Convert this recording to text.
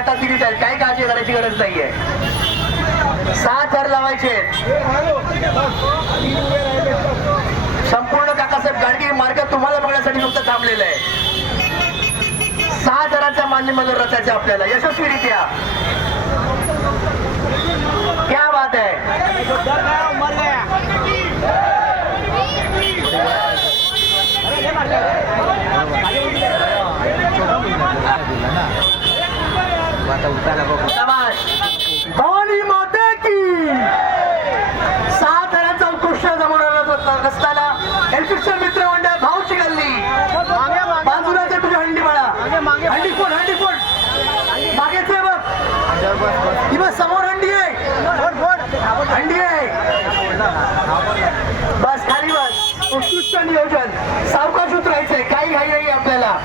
Tata series आहेत काही काळजी करायची गरज नाहीये. सात थर लावायचे. संपूर्ण काकासाहेब गाडगे मार्ग तुम्हाला बघण्यासाठी नुकतं थांबलेलं आहे. सहा थरांच्या मान्य मजूर रचायचा आपल्याला यशस्वीरित्या. आता उतारा बघू. भावानी की! सात जणांचा उत्कृष्ट जमवला असताना एलपिक्सर मित्र मंडळ भाऊची गल्ली. बाजूला ते तुझी हंडी बाळा. हंडी फोड हंडी फोड. मागेच आहे बस समोर हंडी आहे. हंडी आहे. बस खाली बस. उत्कृष्ट नियोजन. सावकाश उतरायचंय. काही घाई नाही आपल्याला.